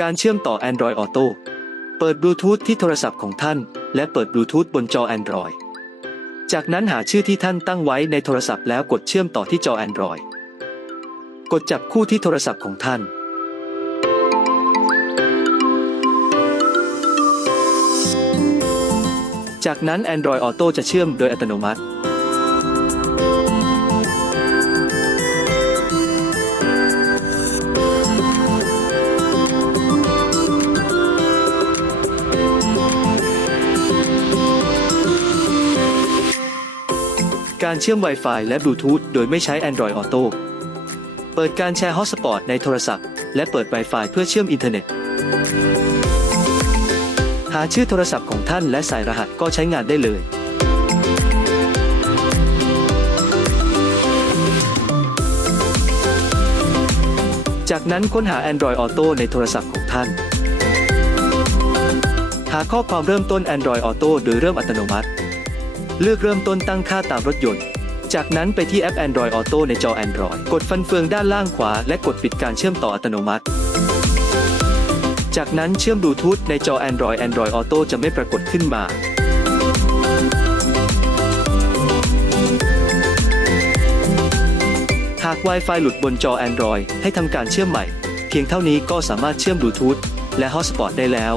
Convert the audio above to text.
การเชื่อมต่อ Android Auto เปิดบลูทูธที่โทรศัพท์ของท่าน และเปิดบลูทูธบนจอ Android จากนั้นหาชื่อที่ท่านตั้งไว้ในโทรศัพท์แล้วกดเชื่อมต่อที่จอ Android กดจับคู่ที่โทรศัพท์ของท่าน จากนั้น Android Auto จะเชื่อมโดยอัตโนมัติ การเชื่อม Wi-Fi และ Bluetooth โดยไม่ใช้ Android Auto เปิดการแชร์ Hotspot ในโทรศัพท์ และเปิด Wi-Fi เพื่อเชื่อมอินเทอร์เน็ต หาชื่อโทรศัพท์ของท่านและใส่รหัสก็ใช้งานได้เลย จากนั้นค้นหา Android Auto ในโทรศัพท์ของท่าน หาข้อความเริ่มต้น Android Auto โดยเริ่มอัตโนมัติ เลือกเริ่มต้นตั้งค่าตามรถยนต์ จากนั้นไปที่แอป Android Auto ในจอ Android กดฟันเฟืองด้านล่างขวา และกดปิดการเชื่อมต่ออัตโนมัติ จากนั้นเชื่อมบลูทูธในจอ Android Android Auto จะไม่ปรากฏขึ้นมาหาก Wi-Fi หลุดบนจอ Android ให้ทำการเชื่อมใหม่ เพียงเท่านี้ก็สามารถเชื่อมบลูทูธและ Hotspot ได้แล้ว